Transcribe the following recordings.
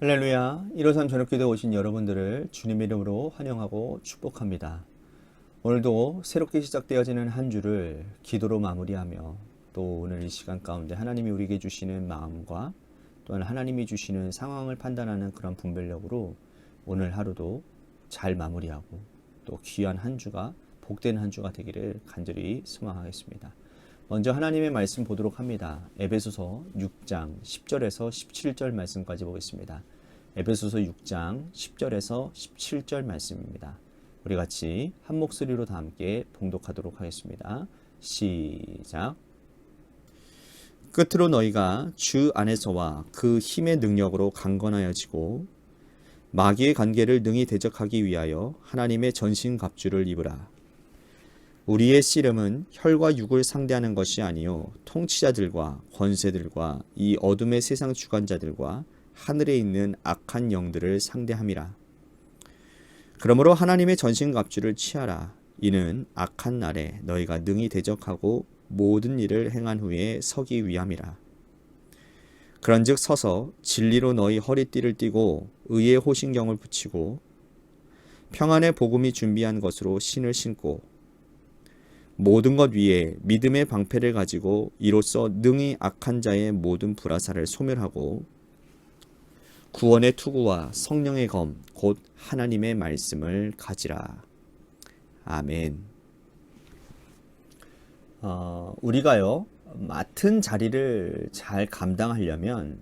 할렐루야. 153 저녁기도에 오신 여러분들을 주님의 이름으로 환영하고 축복합니다. 오늘도 새롭게 시작되어지는 한 주를 기도로 마무리하며 또 오늘 이 시간 가운데 하나님이 우리에게 주시는 마음과 또한 하나님이 주시는 상황을 판단하는 그런 분별력으로 오늘 하루도 잘 마무리하고 또 귀한 한 주가 복된 한 주가 되기를 간절히 소망하겠습니다. 먼저 하나님의 말씀 보도록 합니다. 에베소서 6장 10절에서 17절 말씀까지 보겠습니다. 에베소서 6장 10절에서 17절 말씀입니다. 우리 같이 한 목소리로 다 함께 봉독하도록 하겠습니다. 시작. 끝으로 너희가 주 안에서와 그 힘의 능력으로 강건하여지고 마귀의 관계를 능히 대적하기 위하여 하나님의 전신갑주를 입으라. 우리의 씨름은 혈과 육을 상대하는 것이 아니요 통치자들과 권세들과 이 어둠의 세상 주관자들과 하늘에 있는 악한 영들을 상대함이라. 그러므로 하나님의 전신갑주를 취하라. 이는 악한 날에 너희가 능히 대적하고 모든 일을 행한 후에 서기 위함이라. 그런즉 서서 진리로 너희 허리띠를 띠고 의의 호신경을 붙이고 평안의 복음이 준비한 것으로 신을 신고 모든 것 위에 믿음의 방패를 가지고 이로써 능히 악한 자의 모든 불화살을 소멸하고 구원의 투구와 성령의 검 곧 하나님의 말씀을 가지라. 아멘. 우리가요 맡은 자리를 잘 감당하려면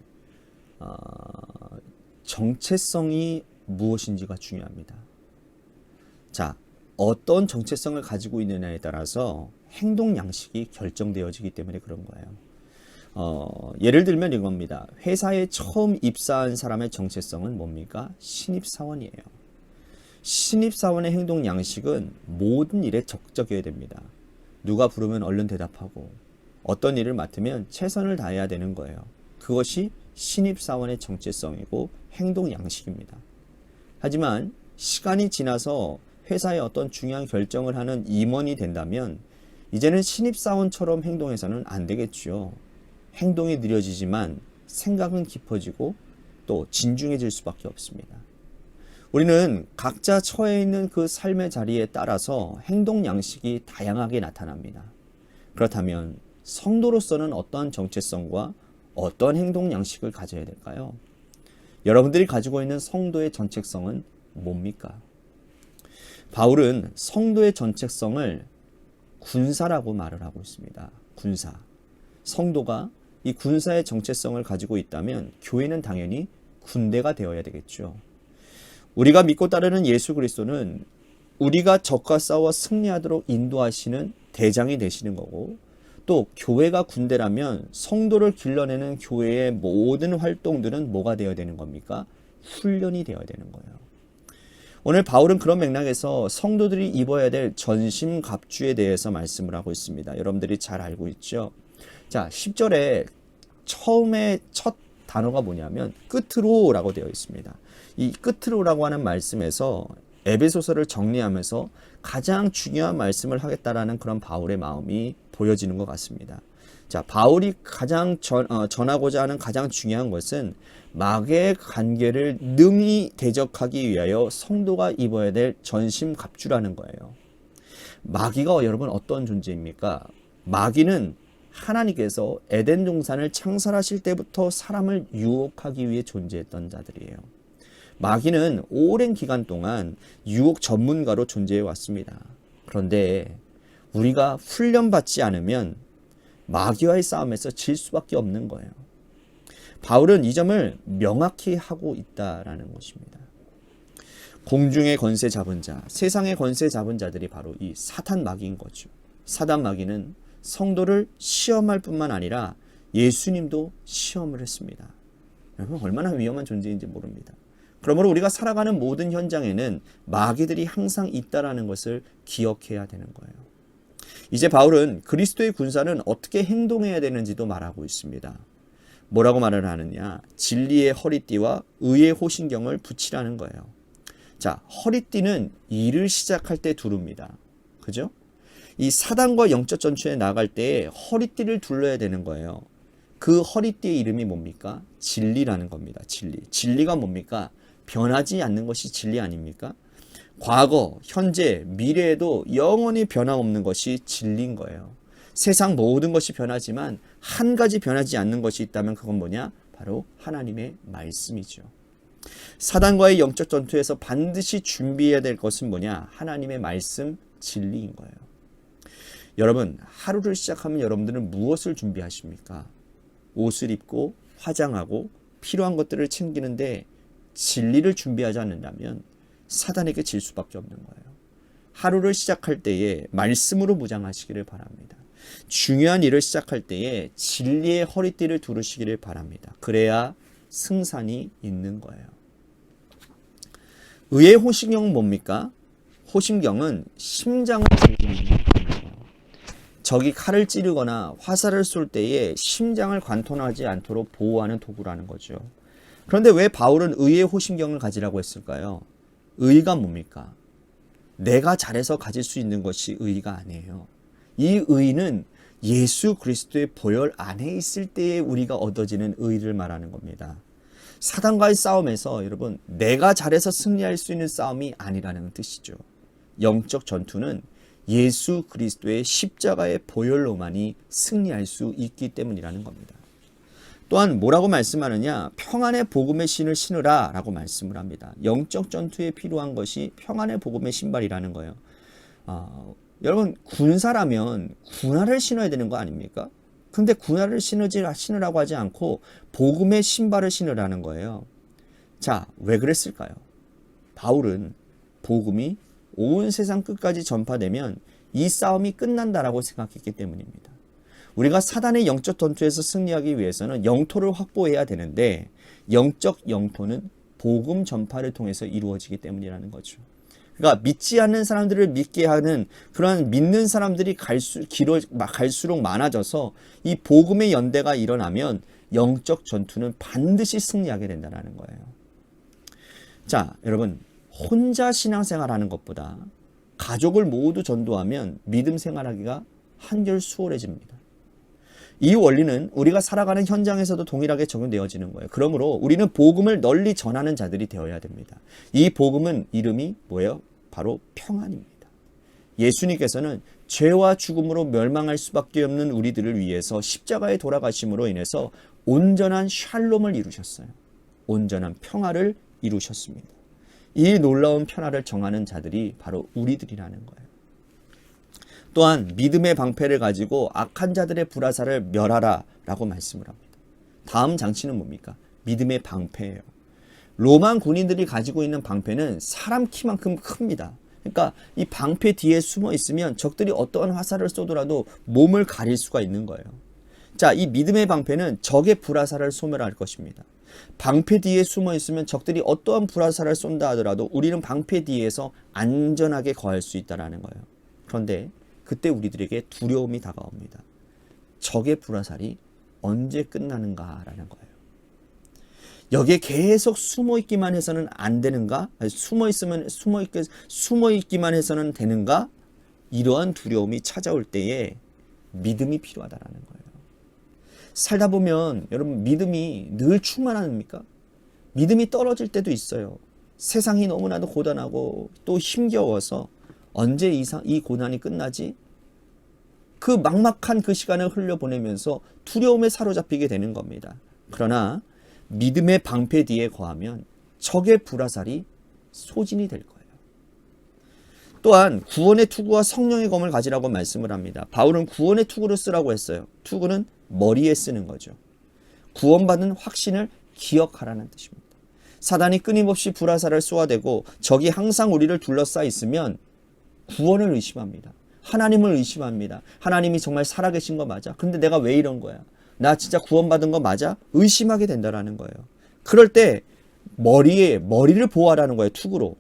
정체성이 무엇인지가 중요합니다. 자, 어떤 정체성을 가지고 있느냐에 따라서 행동 양식이 결정되어지기 때문에 그런 거예요. 예를 들면 이겁니다. 회사에 처음 입사한 사람의 정체성은 뭡니까? 신입사원이에요. 신입사원의 행동 양식은 모든 일에 적극적이어야 됩니다. 누가 부르면 얼른 대답하고 어떤 일을 맡으면 최선을 다해야 되는 거예요. 그것이 신입사원의 정체성이고 행동 양식입니다. 하지만 시간이 지나서 회사에 어떤 중요한 결정을 하는 임원이 된다면 이제는 신입사원처럼 행동해서는 안 되겠죠. 행동이 느려지지만 생각은 깊어지고 또 진중해질 수밖에 없습니다. 우리는 각자 처해 있는 그 삶의 자리에 따라서 행동 양식이 다양하게 나타납니다. 그렇다면 성도로서는 어떠한 정체성과 어떤 행동 양식을 가져야 될까요? 여러분들이 가지고 있는 성도의 정체성은 뭡니까? 바울은 성도의 정체성을 군사라고 말을 하고 있습니다. 군사. 성도가 이 군사의 정체성을 가지고 있다면 교회는 당연히 군대가 되어야 되겠죠. 우리가 믿고 따르는 예수 그리스도는 우리가 적과 싸워 승리하도록 인도하시는 대장이 되시는 거고 또 교회가 군대라면 성도를 길러내는 교회의 모든 활동들은 뭐가 되어야 되는 겁니까? 훈련이 되어야 되는 거예요. 오늘 바울은 그런 맥락에서 성도들이 입어야 될 전신갑주에 대해서 말씀을 하고 있습니다. 여러분들이 잘 알고 있죠? 자, 10절에 처음에 첫 단어가 뭐냐면 끝으로 라고 되어 있습니다. 이 끝으로라고 하는 말씀에서 에베소서를 정리하면서 가장 중요한 말씀을 하겠다라는 그런 바울의 마음이 보여지는 것 같습니다. 자, 바울이 가장 전하고자 하는 가장 중요한 것은 마귀의 관계를 능히 대적하기 위하여 성도가 입어야 될 전신갑주라는 거예요. 마귀가 여러분 어떤 존재입니까? 마귀는 하나님께서 에덴 동산을 창설하실 때부터 사람을 유혹하기 위해 존재했던 자들이에요. 마귀는 오랜 기간 동안 유혹 전문가로 존재해 왔습니다. 그런데 우리가 훈련받지 않으면 마귀와의 싸움에서 질 수밖에 없는 거예요. 바울은 이 점을 명확히 하고 있다라는 것입니다. 공중의 권세 잡은 자, 세상의 권세 잡은 자들이 바로 이 사탄 마귀인 거죠. 사단 마귀는 성도를 시험할 뿐만 아니라 예수님도 시험을 했습니다. 여러분 얼마나 위험한 존재인지 모릅니다. 그러므로 우리가 살아가는 모든 현장에는 마귀들이 항상 있다라는 것을 기억해야 되는 거예요. 이제 바울은 그리스도의 군사는 어떻게 행동해야 되는지도 말하고 있습니다. 뭐라고 말을 하느냐? 진리의 허리띠와 의의 호신경을 붙이라는 거예요. 자, 허리띠는 일을 시작할 때 두릅니다. 그죠? 이 사단과 영적 전투에 나갈 때 허리띠를 둘러야 되는 거예요. 그 허리띠의 이름이 뭡니까? 진리라는 겁니다. 진리. 진리가 뭡니까? 변하지 않는 것이 진리 아닙니까? 과거, 현재, 미래에도 영원히 변함없는 것이 진리인 거예요. 세상 모든 것이 변하지만 한 가지 변하지 않는 것이 있다면 그건 뭐냐? 바로 하나님의 말씀이죠. 사단과의 영적 전투에서 반드시 준비해야 될 것은 뭐냐? 하나님의 말씀, 진리인 거예요. 여러분, 하루를 시작하면 여러분들은 무엇을 준비하십니까? 옷을 입고 화장하고 필요한 것들을 챙기는데 진리를 준비하지 않는다면 사단에게 질 수밖에 없는 거예요. 하루를 시작할 때에 말씀으로 무장하시기를 바랍니다. 중요한 일을 시작할 때에 진리의 허리띠를 두르시기를 바랍니다. 그래야 승산이 있는 거예요. 의의 호심경은 뭡니까? 호심경은 심장을 지키는 거예요. 적이 칼을 찌르거나 화살을 쏠 때에 심장을 관통하지 않도록 보호하는 도구라는 거죠. 그런데 왜 바울은 의의 호심경을 가지라고 했을까요? 의가 뭡니까? 내가 잘해서 가질 수 있는 것이 의가 아니에요. 이 의는 예수 그리스도의 보혈 안에 있을 때에 우리가 얻어지는 의를 말하는 겁니다. 사단과의 싸움에서 여러분, 내가 잘해서 승리할 수 있는 싸움이 아니라는 뜻이죠. 영적 전투는 예수 그리스도의 십자가의 보혈로만이 승리할 수 있기 때문이라는 겁니다. 또한 뭐라고 말씀하느냐? 평안의 복음의 신을 신으라 라고 말씀을 합니다. 영적 전투에 필요한 것이 평안의 복음의 신발이라는 거예요. 여러분, 군사라면 군화를 신어야 되는 거 아닙니까? 근데 군화를 신으라고 하지 않고 복음의 신발을 신으라는 거예요. 자, 왜 그랬을까요? 바울은 복음이 온 세상 끝까지 전파되면 이 싸움이 끝난다라고 생각했기 때문입니다. 우리가 사단의 영적 전투에서 승리하기 위해서는 영토를 확보해야 되는데 영적 영토는 복음 전파를 통해서 이루어지기 때문이라는 거죠. 그러니까 믿지 않는 사람들을 믿게 하는 그런 믿는 사람들이 갈수록 많아져서 이 복음의 연대가 일어나면 영적 전투는 반드시 승리하게 된다는 거예요. 자, 여러분, 혼자 신앙생활하는 것보다 가족을 모두 전도하면 믿음 생활하기가 한결 수월해집니다. 이 원리는 우리가 살아가는 현장에서도 동일하게 적용되어지는 거예요. 그러므로 우리는 복음을 널리 전하는 자들이 되어야 됩니다. 이 복음은 이름이 뭐예요? 바로 평안입니다. 예수님께서는 죄와 죽음으로 멸망할 수밖에 없는 우리들을 위해서 십자가에 돌아가심으로 인해서 온전한 샬롬을 이루셨어요. 온전한 평화를 이루셨습니다. 이 놀라운 평화를 정하는 자들이 바로 우리들이라는 거예요. 또한 믿음의 방패를 가지고 악한 자들의 불화살을 멸하라 라고 말씀을 합니다. 다음 장치는 뭡니까? 믿음의 방패예요. 로만 군인들이 가지고 있는 방패는 사람 키만큼 큽니다. 그러니까 이 방패 뒤에 숨어 있으면 적들이 어떠한 화살을 쏘더라도 몸을 가릴 수가 있는 거예요. 자, 이 믿음의 방패는 적의 불화살을 소멸할 것입니다. 방패 뒤에 숨어 있으면 적들이 어떠한 불화살을 쏜다 하더라도 우리는 방패 뒤에서 안전하게 거할 수 있다는 거예요. 그런데 그때 우리들에게 두려움이 다가옵니다. 적의 불화살이 언제 끝나는가라는 거예요. 여기에 계속 숨어 있기만 해서는 안 되는가? 숨어 있기만 해서는 되는가? 이러한 두려움이 찾아올 때에 믿음이 필요하다라는 거예요. 살다 보면 여러분 믿음이 늘 충만합니까? 믿음이 떨어질 때도 있어요. 세상이 너무나도 고단하고 또 힘겨워서 언제 이 고난이 끝나지? 그 막막한 그 시간을 흘려보내면서 두려움에 사로잡히게 되는 겁니다. 그러나 믿음의 방패 뒤에 거하면 적의 불화살이 소진이 될 거예요. 또한 구원의 투구와 성령의 검을 가지라고 말씀을 합니다. 바울은 구원의 투구를 쓰라고 했어요. 투구는 머리에 쓰는 거죠. 구원받은 확신을 기억하라는 뜻입니다. 사단이 끊임없이 불화살을 쏘아대고 적이 항상 우리를 둘러싸 있으면 구원을 의심합니다. 하나님을 의심합니다. 하나님이 정말 살아계신 거 맞아? 근데 내가 왜 이런 거야? 나 진짜 구원받은 거 맞아? 의심하게 된다는 거예요. 그럴 때 머리를 보호하라는 거예요. 투구로.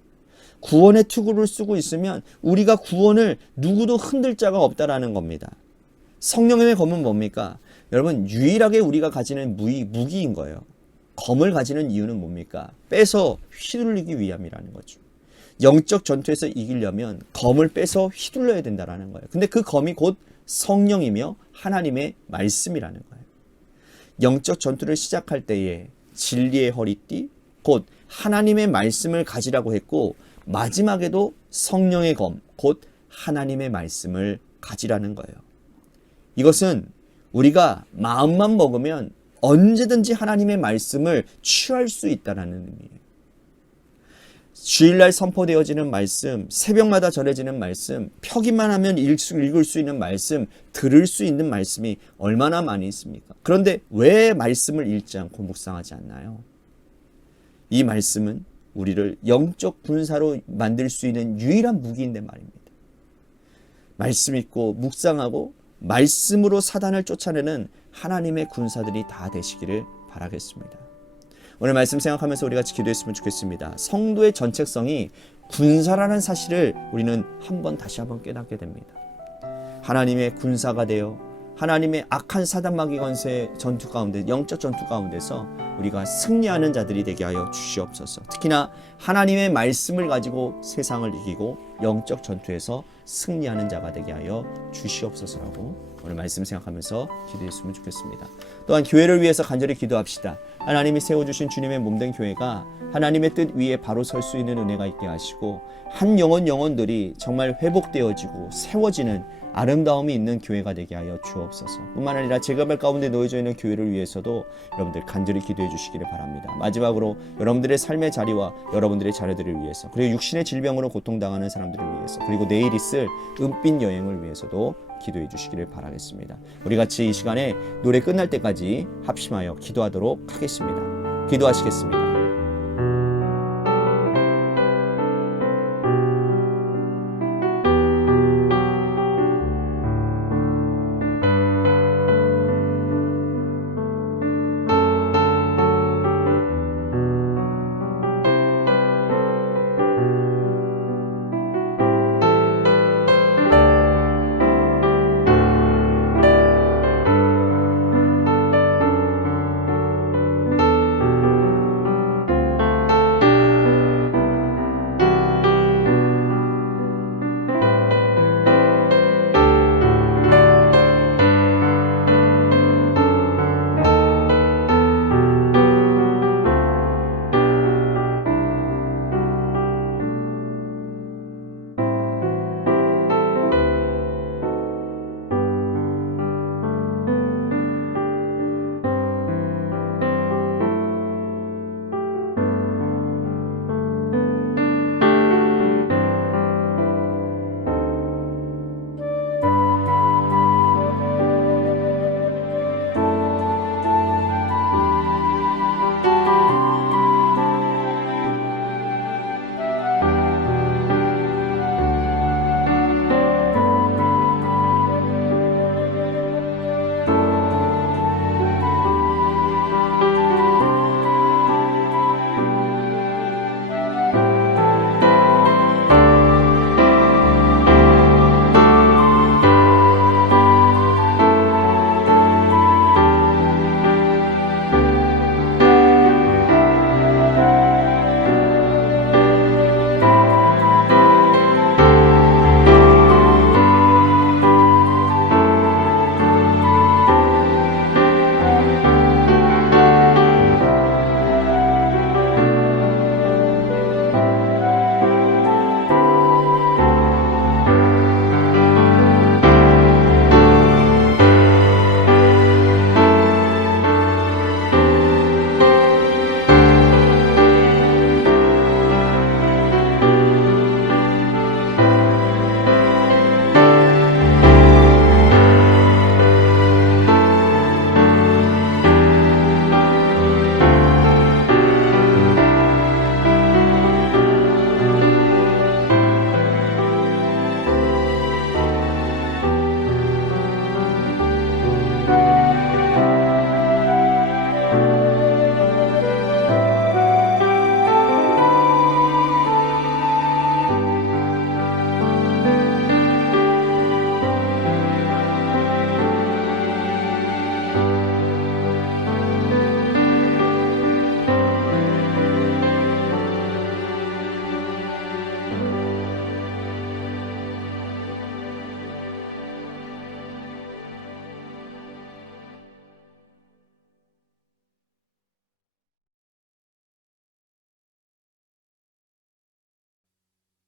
구원의 투구를 쓰고 있으면 우리가 구원을 누구도 흔들 자가 없다라는 겁니다. 성령의 검은 뭡니까? 여러분, 유일하게 우리가 가지는 무기인 거예요. 검을 가지는 이유는 뭡니까? 빼서 휘둘리기 위함이라는 거죠. 영적 전투에서 이기려면 검을 빼서 휘둘러야 된다는 거예요. 근데 그 검이 곧 성령이며 하나님의 말씀이라는 거예요. 영적 전투를 시작할 때에 진리의 허리띠, 곧 하나님의 말씀을 가지라고 했고, 마지막에도 성령의 검, 곧 하나님의 말씀을 가지라는 거예요. 이것은 우리가 마음만 먹으면 언제든지 하나님의 말씀을 취할 수 있다는 의미예요. 주일날 선포되어지는 말씀, 새벽마다 전해지는 말씀, 펴기만 하면 읽을 수 있는 말씀, 들을 수 있는 말씀이 얼마나 많이 있습니까? 그런데 왜 말씀을 읽지 않고 묵상하지 않나요? 이 말씀은 우리를 영적 군사로 만들 수 있는 유일한 무기인데 말입니다. 말씀 읽고 묵상하고 말씀으로 사단을 쫓아내는 하나님의 군사들이 다 되시기를 바라겠습니다. 오늘 말씀 생각하면서 우리 같이 기도했으면 좋겠습니다. 성도의 전책성이 군사라는 사실을 우리는 다시 한번 깨닫게 됩니다. 하나님의 군사가 되어 하나님의 악한 사단마귀 권세의 전투 가운데, 영적 전투 가운데서 우리가 승리하는 자들이 되게 하여 주시옵소서. 특히나 하나님의 말씀을 가지고 세상을 이기고 영적 전투에서 승리하는 자가 되게 하여 주시옵소서라고 오늘 말씀 생각하면서 기도했으면 좋겠습니다. 또한 교회를 위해서 간절히 기도합시다. 하나님이 세워주신 주님의 몸된 교회가 하나님의 뜻 위에 바로 설 수 있는 은혜가 있게 하시고, 한 영혼들이 정말 회복되어지고 세워지는 아름다움이 있는 교회가 되게 하여 주옵소서. 뿐만 아니라 재개발 가운데 놓여져 있는 교회를 위해서도 여러분들 간절히 기도해 주시기를 바랍니다. 마지막으로 여러분들의 삶의 자리와 여러분들의 자녀들을 위해서, 그리고 육신의 질병으로 고통당하는 사람들을 위해서, 그리고 내일 있을 은빛 여행을 위해서도 기도해 주시기를 바라겠습니다. 우리 같이 이 시간에 노래 끝날 때까지 합심하여 기도하도록 하겠습니다. 기도하시겠습니다.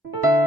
니다